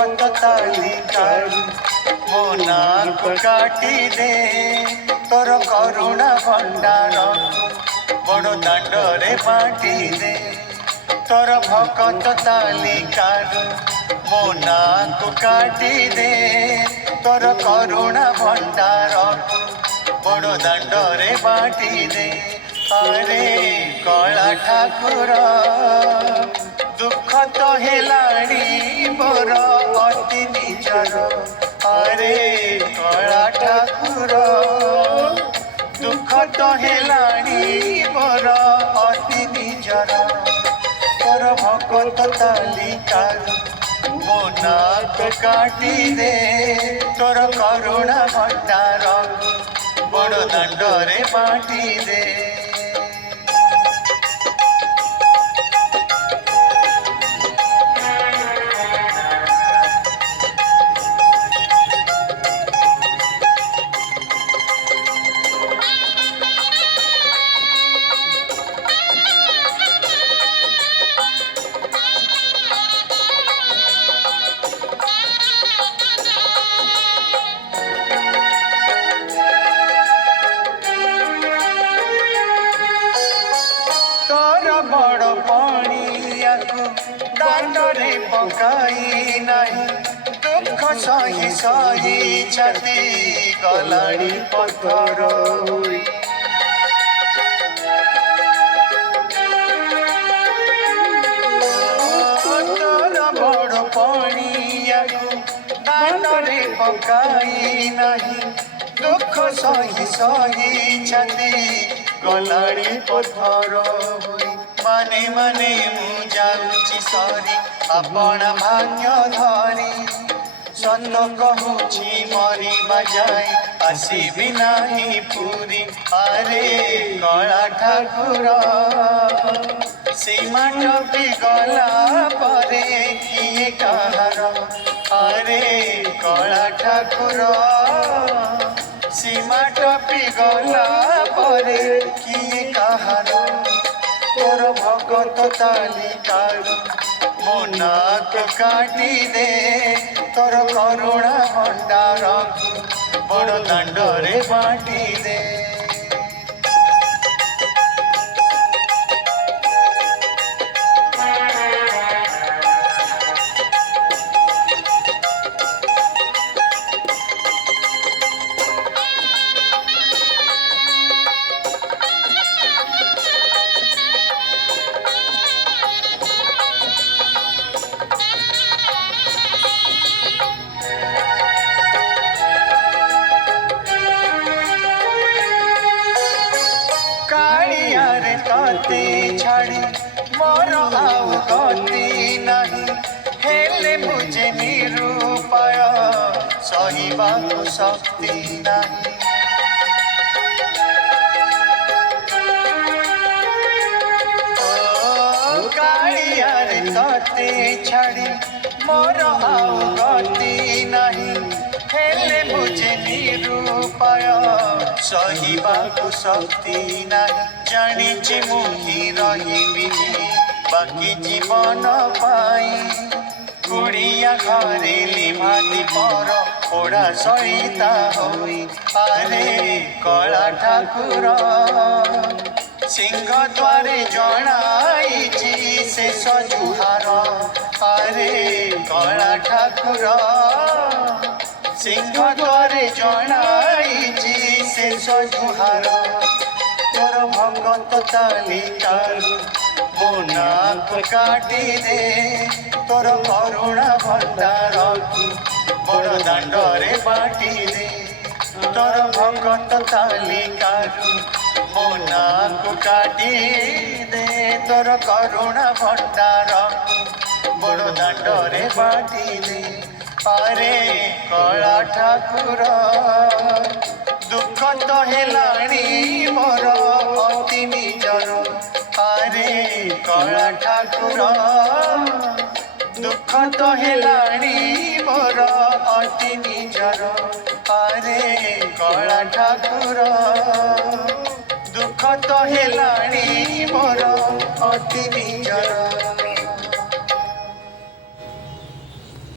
ভকত তালিকারু ମୋ ନାକୁ କାଟି ଦେ ତୋର କରୁଣା ଭଣ୍ଡାର ବଡ଼ ଦାଣ୍ଡରେ ବାଣ୍ଟି ଦେ ତୋର ଭକତ ତାଲିକାରୁ ମୋ ନାକୁ କାଟି ଦେ ତୋର କରୁଣା ଭଣ୍ଡାର ବଡ଼ ଦାଣ୍ଡରେ ବାଣ୍ଟି ଦେ ଆରେ କଳା ଠାକୁର ଦୁଃଖ ତ ହେଲାଣି ମୋର ଅତି ନିଜର আরে কলা ঠাকুর দুঃখ তো হেলানি বর অতি নিজর তোর ভকত তালিকার মো নাক কাটি দে তোর করুণা ভণ্ডার বড় দাণ্ডরে বাটি দে বড় পণিয়াকু দাণ্ডরে পকাই নাই দুঃখ সহি সহি ছাতি গলাড়ি পথর তোর বড় পণিয়াকু দাণ্ডরে পকাই নাই দুঃখ সহি সহি ছাতি গলাড়ি পথর মানে মানে মু যাচ্ছি সরি আপন ভাগ্য ধরি সত কহুছি মরিবা যাই আসিবি নাহি পুরী আরে কলা ঠাকুর সীমা টপি গলা পরে কিয়ে কাহার আরে কলা ঠাকুর সীমা টপি গলা পরে কিয়ে কাহার তোর ভকত তালিকারু ମୋ ନାକୁ କାଟି ଦେ ତୋର କରୁଣା ଭଣ୍ଡାର ବଡ଼ ଦାଣ୍ଡରେ ବାଣ୍ଟି ଦେ কালিয়ারে ততে ছাড়ি মোর আউ গতি নাহি হেলে বুঝে নিরূপায় সহিବାକୁ শক্তি নাহি কালিয়ারে ততে ছাড়ি মোর আউ গতি নাহি হেলে বুঝে নিরূপায় সহিବାକୁ শক্তি নাই জানিছি মু হি রহিবি বাকি জীবন পাই কুড়িয়া ঘরে লিভাতি পর ওড়া সহিতা হই আরে কলা ঠাকুর সিংহ দ্বারে জনাইছি শেষ জুহার আরে কলা ঠাকুর সিংহ দ্বারে জনাইছি শেষ জুহার তোর ভকত তালিকারু ମୋ ନାକୁ କାଟି ଦେ তোর করুণা ভণ্ডার বড় দাণ্ডরে বাটি দে তোর ভকত তালিকারু ମୋ ନାକୁ কাটি দে তোর করুণা ভণ্ডার বড় দাণ্ডরে বাটি দে আরে কলা ঠাকুর দুঃখ তো হেলানি মোর অতি নিজর আরে কলা ঠাকুর দুঃখ তো হেলানি মোর অতি নিজর আরে কলা ঠাকুর দুঃখ তো হেলানি মোর অতি নিজর।